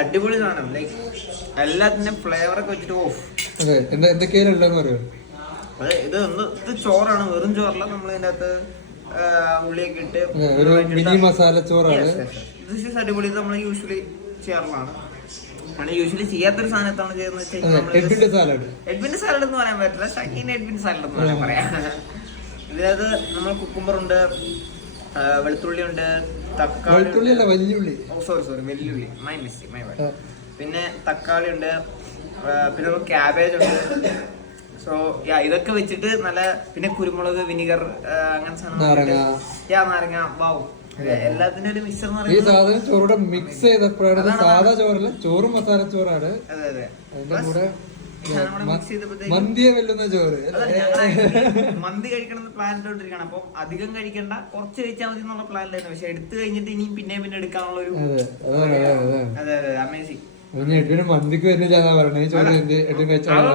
അടിപൊളി സാധനം. ലൈക്ക് എല്ലാത്തിനും ഫ്ലേവറൊക്കെ വെച്ചിട്ട് ഓഫ്. ഇത് ചോറാണ്, വെറും ചോറല്ല. നമ്മൾ ഇതിന്റെ അകത്ത് ഉള്ളിയൊക്കെ ഇട്ട് മിനി മസാല ചോറാണ്. അടിപൊളി. നമ്മൾ യൂഷ്വലി ചെയ്യാറുള്ളതാണ്. യൂഷ്വലി ചെയ്യാത്തൊരു സാധനത്താണ് ചെയ്യുന്നത്. എഡ്വിന്റെ സാലഡ് എന്ന് പറയാൻ പറ്റില്ല, ഷഹീൻ എഡ്വിന്റെ സാലഡ് എന്ന് പറയാൻ പറയാം. ഇതിനകത്ത് നമ്മൾ കുക്കുംബർ ഉണ്ട്, വെളുത്തുള്ളി ഉണ്ട്, തക്കാളി, വെല്ലുള്ളി, മൈ മിസ്റ്റേക്ക്, മൈ ബാഡ്. പിന്നെ തക്കാളി ഉണ്ട്, പിന്നെ ക്യാബേജ് ഉണ്ട്. സോ ഇതൊക്കെ വെച്ചിട്ട് നല്ല, പിന്നെ കുരുമുളക്, വിനിഗർ, അങ്ങനെ സാധനം, നാരങ്ങ, വാവ്, എല്ലാത്തിന്റെ ഒരു മിക്സർ എന്ന് പറയുന്നത്. ഈ സാധനം ചോറൂടെ മിക്സ് ചെയ്തപ്പോഴാണ് സാധാ ചോറല്ല, ചോറും മസാല ചോറാണ്. അതെ അതെ. അതിന്റെ കൂടെ മിക്സ് ചെയ്തപ്പോഴത്തേക്ക് മന്തിയെ വെല്ലുന്ന ചോറ്. മന്തി കഴിക്കണം പ്ലാൻ ഇട്ടോണ്ടിരിക്കണം. അപ്പൊ അധികം കഴിക്കണ്ട, കുറച്ച് കഴിച്ചാൽ മതി എന്നുള്ള പ്ലാനിലായിരുന്നു. പക്ഷെ എടുത്തു കഴിഞ്ഞിട്ട് ഇനിയും പിന്നെ എടുക്കാനുള്ള ഒരു, അതെ അതെ, അമേസിങ്. എട്ടിന് മന്തിക്ക് വരുന്നില്ല പറഞ്ഞ ചോറ് എട്ടും കഴിച്ചാൽ